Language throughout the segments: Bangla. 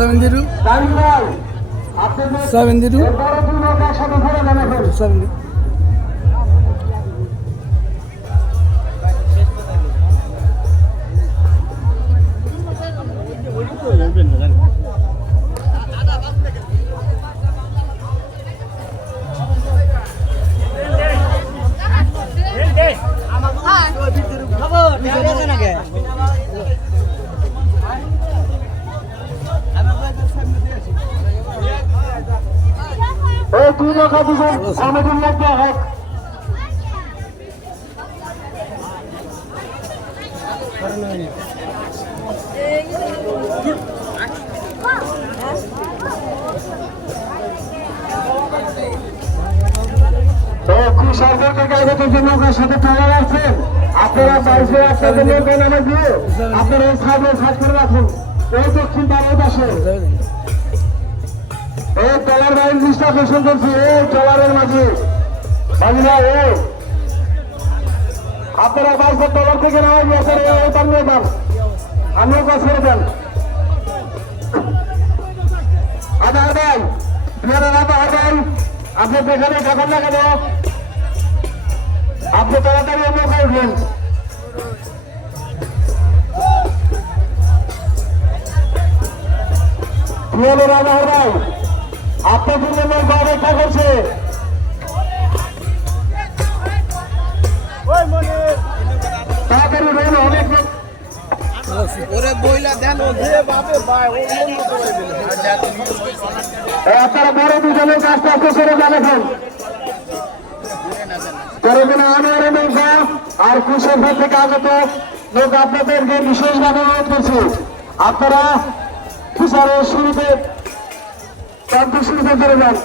72 72 70 নৌকার সাথে টাকা রাখছেন আপনারা বাইশে আপনাদের নৌকা নামে দিয়ে আপনারা সাইডে সাইড করে রাখুন। এই দক্ষিণ বাংলার পাশে এই ট্রলার বাইর লিস্ট আকর্ষণ করছি। এই ট্রলারের মাঝে বাজিরা আপনারা বাইশে ট্রলার থেকে নামা গিয়েছেন ওইটার নিয়ে যান, আমিও কাজ করে দেন। আধার ভাই ভাই আপনি যেখানে থাকেন না কেন আপনি তাড়াতাড়ি অন্য উঠবেন। আধার ভাই আপনার জন্য অপেক্ষা করছে। তাড়াতাড়ি উঠবেন, অনেক আপনারা বড় দুজনের কাজটা আস্তে সরে যান। এখন নৌকা আর কুশের থেকে আগত নৌকা আপনাদেরকে বিশেষভাবে অনুরোধ করছি আপনারা কুশারের শুরুতে শুরুতে করে যান।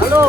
হ্যালো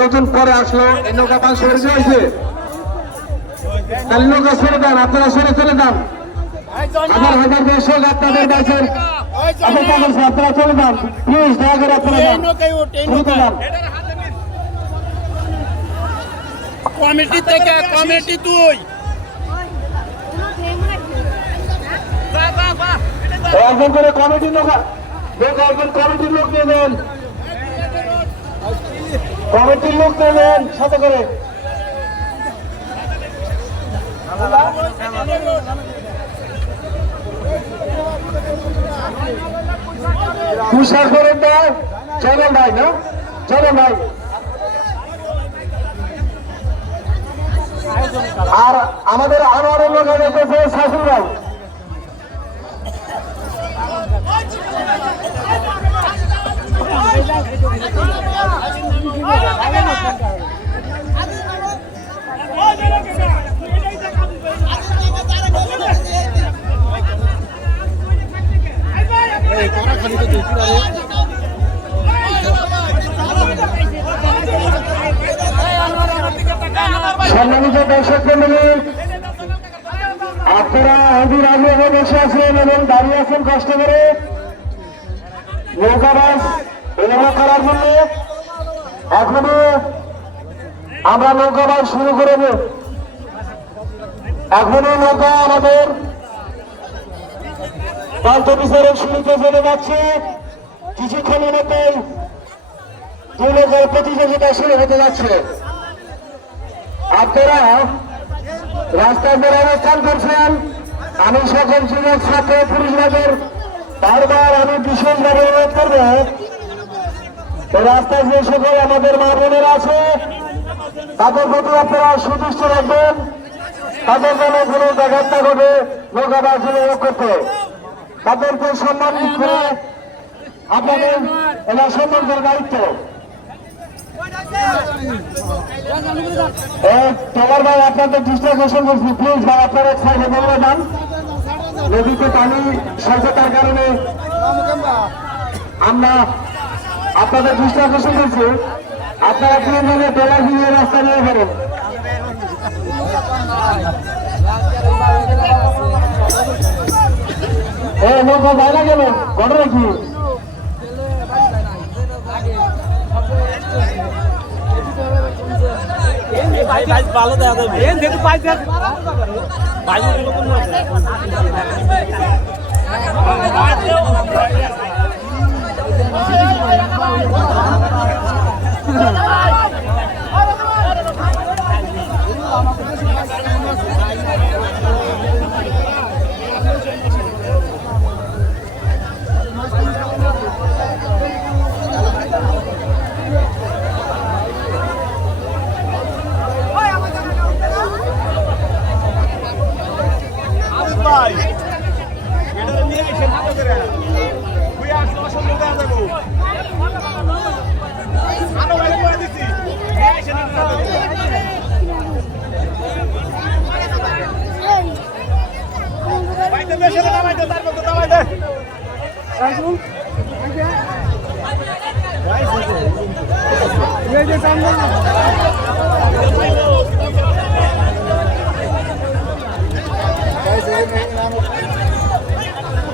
নতুন পরে আসলো এই নৌকা পাঁচ সরে হয়েছে, তাহলে নৌকা সরে দেন, আপনারা সরে চলে যান। আমার হাজার দর্শক আপনাদের কাছের অপেক্ষা করছে, আপনারা চলে যান প্লিজ, দয়া করে আপনারা যান। কমিটি থেকে কমিটি তুই একজন করে কমিটির নৌকা একজন কমিটির লোক নেবেন, কমিটির লোক নেবেন সাথে করে। তুষার করেন না, চলো ভাই, না চলো ভাই। আর আমাদের আনোয়ারের লোক দেখতেছে শাশুড় ভাই। সম্মানিত দর্শক মন্ডলী, আপনারা হাজির আগে বসে আছেন এবং দাঁড়িয়ে আছেন কষ্ট করে নৌকাবাস এলাকা করার জন্য। এখনো আমরা নৌকাবাস শুরু করে দেব, এখনো নৌকা আমাদের প্রান্ত বিচারের শুরুতে চলে যাচ্ছে। কিছুক্ষণের মধ্যেই তৃণমূল প্রতিযোগিতা শুরু হতে যাচ্ছে। আপনারা রাস্তার উপরে অবস্থান করছেন। আমি সকল যুবক ছাত্র পুরুষদের বারবার আমি বিশেষভাবে অনুরোধ করবো, রাস্তায় যে সকল আমাদের মা বোনেরা আছে তাদের প্রতি আপনারা সুদৃষ্টি রাখবেন, তাদের যেন কোনো ব্যাঘাত না ঘটে নৌকাবাজ করতে, তাদেরকে সম্মান করে আপনাদের এবার সম্মান করার দায়িত্ব। তোমার ভাই আপনাদের দৃষ্টি আকর্ষণ করছি, প্লিজ ভাই আপনারা এক সাইডে বলবে যান, নদীতে পানি স্বল্পতার কারণে আমরা আপনাদের দৃষ্টি আকর্ষণ করছি, আপনারা তিনজনে ট্রলার দিয়ে রাস্তা নিয়ে ফেলেন। নৌকা যায় না কেন, ঘটনা কি? ভালো দেখা যাবে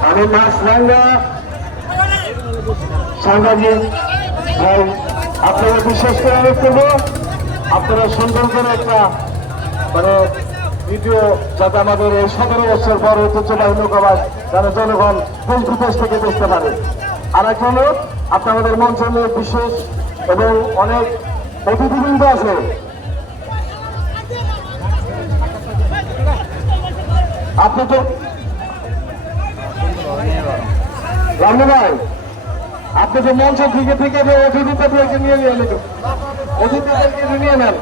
আমি মাছরাঙ্গা সাংবাদিক ভাই, আপনারা বিশেষ করে অনুরোধ করবো আপনারা সুন্দর করে একটা মানে ভিডিও যাতে আমাদের এই 17 বছর পর ঐতিহ্যবাহী নৌকাবাজ যেন জনগণ দেশ বিদেশ থেকে দেখতে পারে। আর এখন আপনাদের মঞ্চে বিশেষ এবং অনেক অতিথিবৃন্দ আছে, আপনি তো রামু ভাই আপনি তো মঞ্চ থেকে অতিথিদেরকে নিয়ে নেন, অতিথিদেরকে নিয়ে নেন।